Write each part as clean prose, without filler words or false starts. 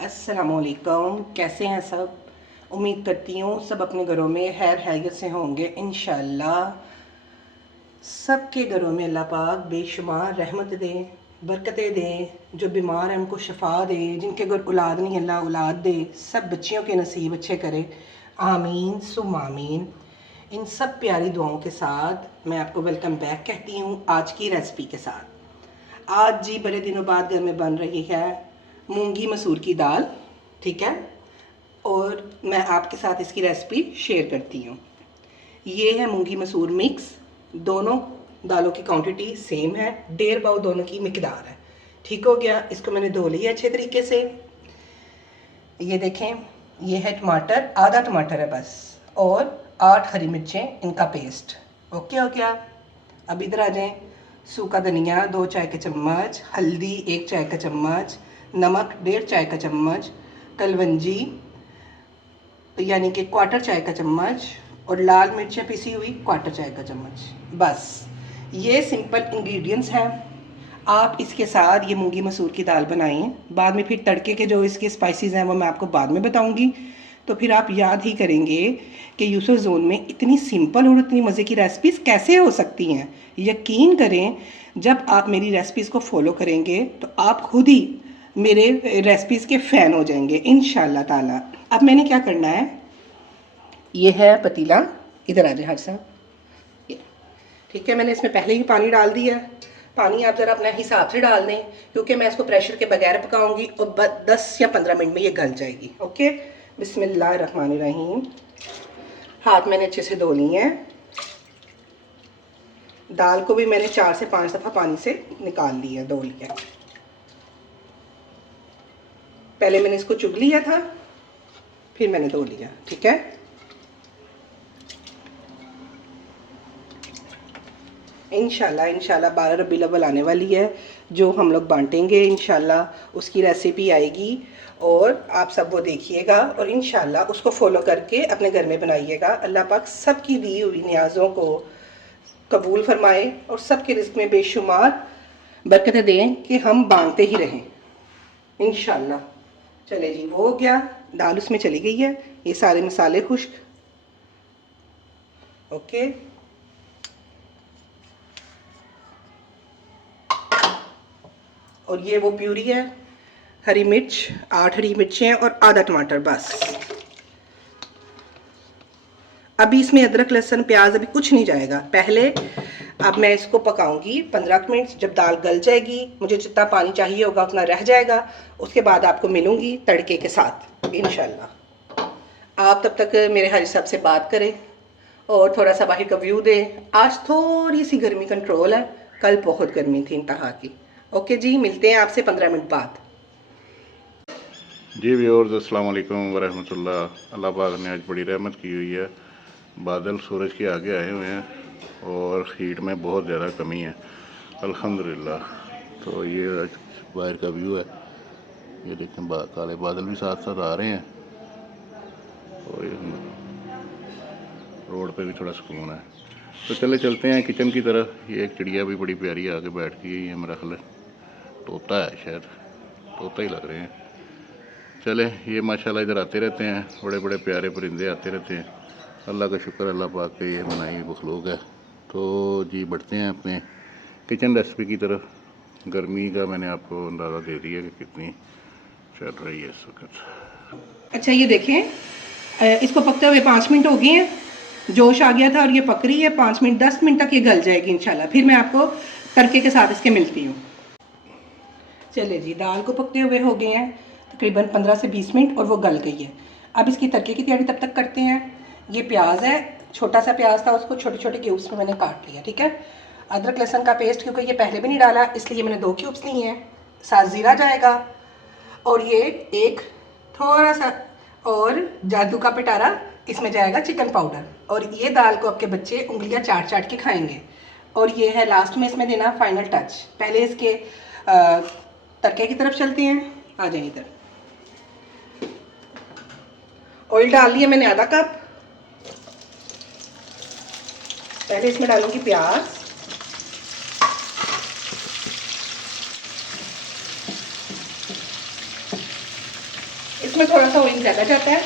अस्सलामुअलैकुम, कैसे हैं सब। उम्मीद करती हूँ सब अपने घरों में खैर खैरियत से होंगे इंशाल्लाह। सबके घरों में अल्लाह पाक बेशुमार रहमत दे, बरकतें दे। जो बीमार हैं उनको शफा दे, जिनके घर औलाद नहीं अल्लाह औलाद दे, सब बच्चियों के नसीब अच्छे करे। आमीन सुम आमीन। इन सब प्यारी दुआओं के साथ मैं आपको वेलकम बैक कहती हूँ आज की रेसिपी के साथ। आज जी बड़े दिनों बाद घर में बन रही है मूंगी मसूर की दाल, ठीक है। और मैं आपके साथ इसकी रेसिपी शेयर करती हूँ। ये है मूंगी मसूर मिक्स, दोनों दालों की क्वांटिटी सेम है, 1.5 पाव दोनों की मिकदार है। ठीक हो गया। इसको मैंने धो लिया अच्छे तरीके से। ये देखें, ये है टमाटर, आधा टमाटर है बस, और 8 हरी मिर्चें, इनका पेस्ट। ओके हो गया। अब इधर आ जाएं। सूखा धनिया 2 चाय के चम्मच, हल्दी 1 चाय का चम्मच, नमक 1.5 चाय का चम्मच, कलवंजी यानी कि 1/4 चाय का चम्मच, और लाल मिर्चें पिसी हुई 1/4 चाय का चम्मच। बस ये सिंपल इंग्रेडिएंट्स हैं। आप इसके साथ ये मूंगी मसूर की दाल बनाएं। बाद में फिर तड़के के जो इसके स्पाइसेस हैं वो मैं आपको बाद में बताऊंगी। तो फिर आप याद ही करेंगे कि यूसुफ जोन में इतनी सिंपल और इतनी मज़े की रेसिपीज़ कैसे हो सकती हैं। यकीन करें, जब आप मेरी रेसिपीज़ को फॉलो करेंगे तो आप खुद ही मेरे रेसिपीज़ के फ़ैन हो जाएंगे इंशाल्लाह ताला। अब मैंने क्या करना है, ये है पतीला, इधर आ जाए हर साहब। ठीक है, मैंने इसमें पहले ही पानी डाल दिया है। पानी आप ज़रा अपने हिसाब से डाल दें, क्योंकि मैं इसको प्रेशर के बगैर पकाऊंगी और 10 या 15 मिनट में ये गल जाएगी। ओके, बिस्मिल्लाहिर्रहमानिर्रहीम। हाथ मैंने अच्छे से धो लिए हैं। दाल को भी मैंने 4 से 5 दफ़ा पानी से निकाल लिया, धो लिया। पहले मैंने इसको चुग लिया था, फिर मैंने धो लिया। ठीक है, इंशाल्लाह 12 रबीउल अव्वल आने वाली है, जो हम लोग बांटेंगे इंशाल्लाह, उसकी रेसिपी आएगी और आप सब वो देखिएगा और इंशाल्लाह उसको फॉलो करके अपने घर में बनाइएगा। अल्लाह पाक सबकी दी हुई नियाज़ों को कबूल फरमाए और सबके रिस्क में बेशुमार बरकतें दें कि हम बांटते ही रहें इंशाल्लाह। चले जी, वो हो गया, दाल उसमें चली गई है, ये सारे मसाले खुश्क। ओके, और ये वो प्यूरी है, हरी मिर्च 8 हरी मिर्चें और आधा टमाटर बस। अभी इसमें अदरक लहसुन प्याज अभी कुछ नहीं जाएगा पहले। अब मैं इसको पकाऊंगी 15 मिनट। जब दाल गल जाएगी, मुझे जितना पानी चाहिए होगा उतना रह जाएगा, उसके बाद आपको मिलूंगी तड़के के साथ इंशाल्लाह। आप तब तक मेरे हाजी साहब से बात करें और थोड़ा सा बाहर का व्यू दें। आज थोड़ी सी गर्मी कंट्रोल है, कल बहुत गर्मी थी इंतहा की। ओके जी, मिलते हैं आपसे 15 मिनट बाद। जी व्यूअर्स, अस्सलाम वालेकुम वरहमतुल्लाह। अल्लाह पाक ने आज बड़ी रहमत की हुई है। बादल सूरज के आगे आए हुए हैं और हीट में बहुत ज़्यादा कमी है अल्हम्दुलिल्लाह। तो ये आज बाहर का व्यू है। ये देखें, काले बादल भी साथ साथ आ रहे हैं और ये रोड पे भी थोड़ा सुकून है। तो चले चलते हैं किचन की तरफ। ये एक चिड़िया भी बड़ी प्यारी आके बैठ गई है, मेरा ख्याल तोता है, शायद तोता ही लग रहे हैं। चले, ये माशाल्लाह इधर आते रहते हैं, बड़े बड़े प्यारे परिंदे आते रहते हैं। अल्लाह का शुक्र, अल्लाह पाक के ये बनाई हुई मखलूक है। तो जी बढ़ते हैं अपने किचन रेसिपी की तरफ। गर्मी का मैंने आपको अंदाज़ा दे दिया कि कितनी चल रही है इस वक्त। अच्छा, ये देखें, इसको पकते हुए 5 मिनट हो गए हैं। जोश आ गया था और ये पक रही है। 5 मिनट 10 मिनट तक ये गल जाएगी इंशाल्लाह। फिर मैं आपको तड़के के साथ इसके मिलती हूँ। चले जी, दाल को पकते हुए हो गए हैं तकरीबन 15 से 20 मिनट और वो गल गई है। अब इसकी तड़के की तैयारी तब तक करते हैं। ये प्याज है, छोटा सा प्याज था, उसको छोटे छोटे क्यूब्स में मैंने काट लिया। ठीक है, अदरक लहसुन का पेस्ट क्योंकि ये पहले भी नहीं डाला इसलिए मैंने 2 क्यूब्स लिए हैं। साथ ज़ीरा जाएगा और ये एक थोड़ा सा और जादू का पिटारा, इसमें जाएगा चिकन पाउडर। और ये दाल को आपके बच्चे उंगलियां चाट चाट के खाएंगे। और ये है लास्ट में इसमें देना फाइनल टच। पहले इसके तड़के की तरफ चलते हैं। आ जाए इधर। ऑयल डाल लिया मैंने आधा कप। पहले इसमें डालूंगी प्याज, इसमें थोड़ा सा ऑयल ज़्यादा जाता है।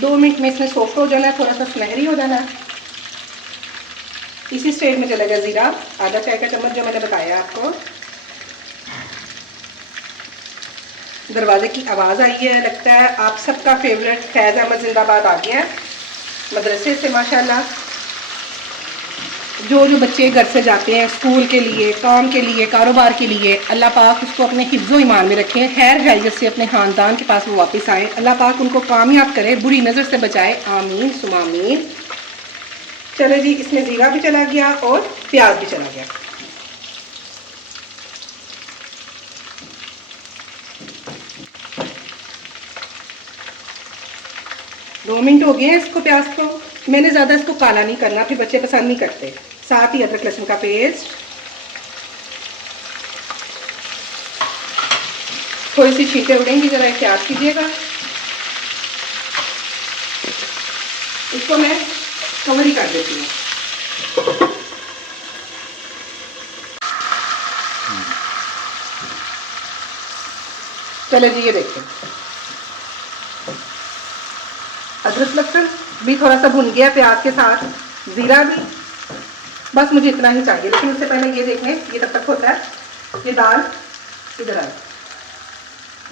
दो मिनट में इसमें सॉफ्ट हो जाना है, थोड़ा सा सुनहरी हो जाना है। इसी स्टेज में चलेगा ज़ीरा, आधा चाय का चम्मच जो मैंने बताया आपको। दरवाजे की आवाज़ आई है, लगता है आप सबका फेवरेट फैज़ अहमद जिंदाबाद आ गया है मदरसे से माशाल्लाह। जो बच्चे घर से जाते हैं स्कूल के लिए, काम के लिए, कारोबार के लिए, अल्लाह पाक उसको अपने हिफ्ज़ो ईमान में रखें, खैर खैरियत से अपने ख़ानदान के पास वो वापस आए। अल्लाह पाक उनको कामयाब करे, बुरी नज़र से बचाए, आमीन सुमा आमीन। चलो जी, इसमें ज़ीरा भी चला गया और प्याज भी चला गया। दो मिनट हो गए हैं इसको, प्याज को। मैंने ज़्यादा इसको काला नहीं करना, फिर बच्चे पसंद नहीं करते। साथ ही अदरक लहसुन का पेस्ट, थोड़ी सी छींटे उड़ेंगी, ज़रा एहतियात कीजिएगा। इसको मैं कवर ही कर देती हूँ। चलो जी, ये देखिए अदरक लहसुन भी थोड़ा सा भुन गया प्याज के साथ, ज़ीरा भी। बस मुझे इतना ही चाहिए, लेकिन उससे पहले ये देखें, ये तब तक होता है। ये दाल इधर आए,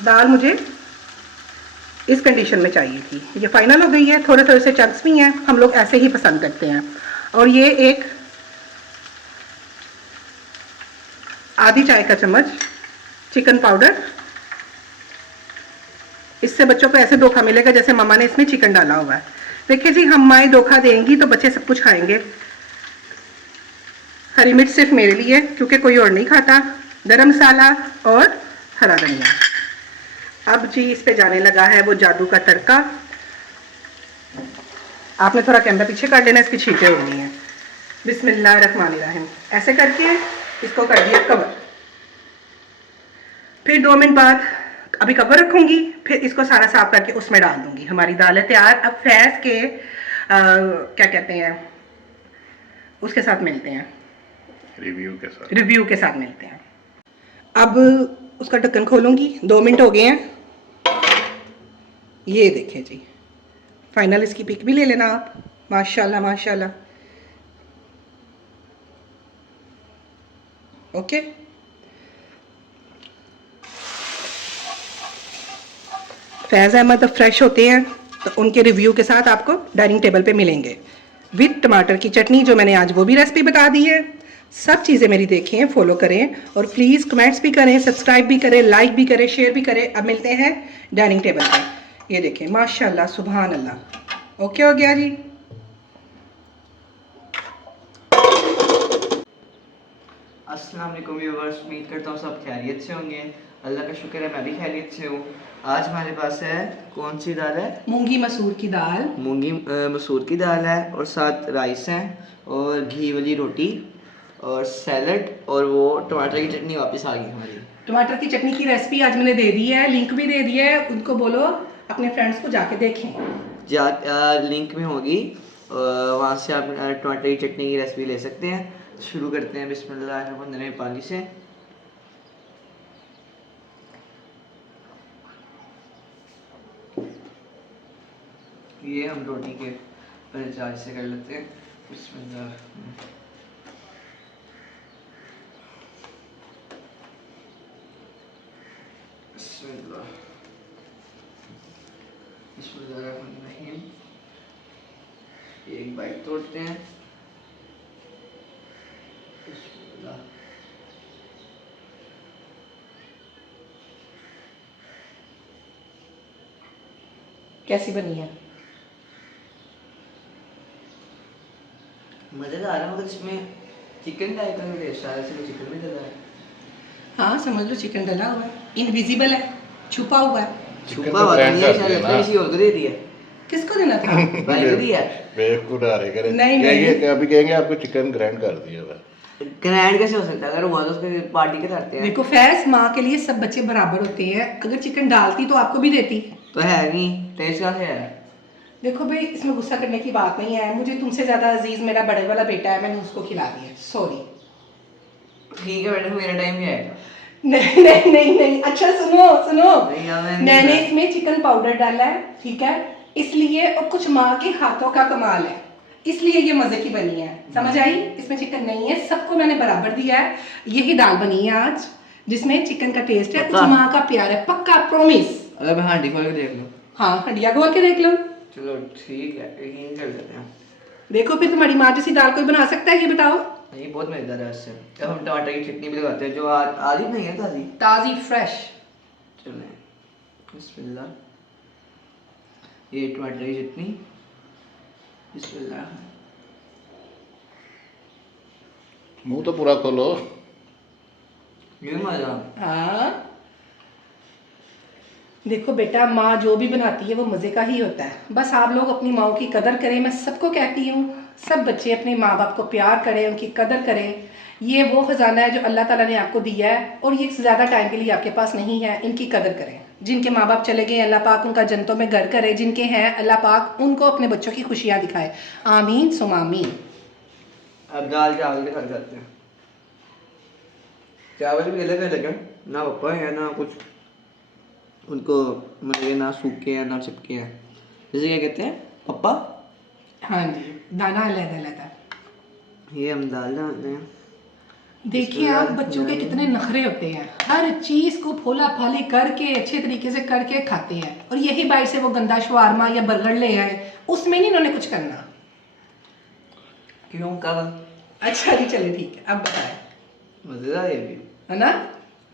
दाल मुझे इस कंडीशन में चाहिए थी। ये फाइनल हो गई है, थोड़े थोड़े से चंक्स भी हैं, हम लोग ऐसे ही पसंद करते हैं। और ये एक आधी चाय का चम्मच चिकन पाउडर। इससे बच्चों को ऐसे धोखा मिलेगा जैसे मम्मा ने इसमें चिकन डाला हुआ है। देखिए जी, हम माएँ धोखा देंगी तो बच्चे सब कुछ खाएंगे। हरी मिर्च सिर्फ मेरे लिए, क्योंकि कोई और नहीं खाता। गरम मसाला और हरा धनिया। अब जी इस पे जाने लगा है वो जादू का तड़का। आपने थोड़ा कैमरा पीछे कर लेना, इसकी छींटें उड़नी है। बिस्मिल्लाहिर्रहमानिर्रहीम। ऐसे करके इसको कर दिया कवर। फिर 2 मिनट बाद अभी कवर रखूंगी, फिर इसको सारा साफ करके उसमें डाल दूंगी। हमारी दाल है तैयार। अब फैज़ के क्या कहते हैं, उसके साथ मिलते हैं, रिव्यू के साथ मिलते हैं। अब उसका ढक्कन खोलूंगी। 2 मिनट हो गए हैं। ये देखिए जी, फाइनल इसकी पिक भी ले लेना आप। माशाल्लाह माशाल्लाह। ओके, फैज़ अहमद अब फ्रेश होते हैं तो उनके रिव्यू के साथ आपको डाइनिंग टेबल पे मिलेंगे, विद टमाटर की चटनी, जो मैंने आज वो भी रेसिपी बता दी है। सब चीज़ें मेरी देखें, फॉलो करें और प्लीज़ कमेंट्स भी करें, सब्सक्राइब भी करें, लाइक भी करें, शेयर भी करें। अब मिलते हैं डाइनिंग टेबल पे। ये देखें माशाल्लाह सुभान अल्लाह। ओके हो गया जी। अस्सलाम वालेकुम व्यूअर्स, उम्मीद करता हूँ सब खैरियत से होंगे। अल्लाह का शुक्र है मैं भी खैरियत से हूँ। आज हमारे पास है, कौन सी दाल है? मूंगी मसूर की दाल। मूंगी मसूर की दाल है और साथ राइस है और घी वाली रोटी और सैलड और वो टमाटर की चटनी वापस आ गई हमारी। टमाटर की चटनी की रेसिपी आज मैंने दे दी है, लिंक भी दे दिया है। उनको बोलो अपने फ्रेंड्स को जाके देखें। लिंक में होगी, वहाँ से आप टमाटर की चटनी की रेसिपी ले सकते हैं। शुरू करते हैं बिस्मिल्लाहिर्रहमानिर्रहीम पानी से। ये हम रोटी के चार्ज से कर लेते हैं। बिस्मिल्लाह। बिस्मिल्लाह। बिस्मिल्लाहिर्रहमानिर्रहीम। एक बाइट तोड़ते हैं। बिस्मिल्लाह। कैसी बनी है? मज़ेदार है, मगर इसमें चिकन टाइप का टेस्ट आ रहा है, इसमें चिकन भी डला है। हाँ समझ लो चिकन डला हुआ है, इनविजिबल है, छुपा हुआ है। छुपा हुआ तो नहीं है, शायद लगता है किसी और को दे दिया। किसको देना था? भाई को दिया। बेवकूफ आ रहे करे। नहीं, नहीं। अभी कहेंगे आपको चिकन ग्राइंड कर दिया हुआ है। ग्रैंड कैसे हो सकता है? अगर हुआ तो उसके पार्टी के करते हैं। देखो फैज़, माँ के लिए सब बच्चे बराबर होते हैं। अगर चिकन डालती तो आपको भी देती। तो है नहीं, टेस्ट कहाँ से है? देखो भाई, इसमें गुस्सा करने की बात नहीं है। मुझे तुमसे ज़्यादा अजीज मेरा बड़े वाला बेटा है, मैंने उसको खिला दिया, सॉरी। ठीक है बेटा, मेरा टाइम भी आएगा। नहीं नहीं नहीं नहीं, अच्छा सुनो सुनो, नहीं, यार, मैंने मैंने नहीं इसमें चिकन पाउडर डाला है, ठीक है, इसलिए, और कुछ माँ के हाथों का कमाल है, इसलिए ये मजे की बनी है, समझ आई? इसमें चिकन नहीं है, सबको मैंने बराबर दिया है। यही दाल बनी है आज, जिसमें चिकन का टेस्ट है, कुछ पक्का? माँ का प्यार है, पक्का प्रॉमिस। अगर मैं हांडी खोल के देख लूँ? हाँ, हंडिया खोल के देख लो। चलो ठीक है, यकीन कर लेते हैं। देखो फिर तुम्हारी माँ जैसी दाल कोई बना सकता है, ये बताओ? ये बहुत मजेदार है इससे। अब हम टमाटर की चटनी भी लगाते हैं, जो आज ही नहीं है, ताजी। ताज़ी फ्रेश। चलें, बिस्मिल्लाह। ये टमाटर की चटनी, बिस्मिल्लाह। मुंह तो पूरा खोलो। ये मजा। हाँ, देखो बेटा, माँ जो भी बनाती है वो मज़े का ही होता है। बस आप लोग अपनी माओ की कदर करें, मैं सबको कहती हूँ, सब बच्चे अपने माँ बाप को प्यार करें, उनकी कदर करें। ये वो ख़जाना है जो अल्लाह ताला ने आपको दिया है, और ये ज़्यादा टाइम के लिए आपके पास नहीं है, इनकी कदर करें। जिनके माँ बाप चले गए, अल्लाह पाक उनका जन्नतों में घर करे, जिनके हैं अल्लाह पाक उनको अपने बच्चों की खुशियाँ दिखाए। आमीन सुम आमीन। अब दाल चावल के साथ करते हैं। चावल भी अलग अलग है, ना पप्पा है ना कुछ, उनको मतलब ये ना सूखे हैं ना चिपके हैं, जैसे क्या कहते हैं पप्पा। हाँ जी, दाना अलग अलग है। ये हम दाल डालते हैं। देखिए आप बच्चों के कितने नखरे होते हैं, हर चीज को फोला फाली करके अच्छे तरीके से करके खाते हैं, और यही बाहर से वो गंदा शवारमा या बर्गर ले आए, उसमें नहीं उन्होंने कुछ करना। क्यों कब? अच्छा जी, चलिए ठीक है, अब बताएं, मज़ेदार है भी, है ना?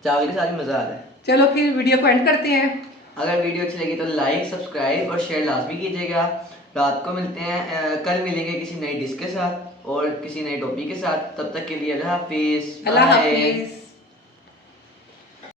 चावल के साथ भी मज़ा आ रहा है। चलो फिर वीडियो को एंड करते हैं। अगर वीडियो अच्छी लगी तो लाइक, सब्सक्राइब और शेयर लाजमी कीजिएगा। रात को मिलते हैं, कल मिलेंगे किसी नई डिश के साथ और किसी नए टॉपिक के साथ। तब तक के लिए अल्लाह हाफिज़। अल्लाह बाय। हाफिज।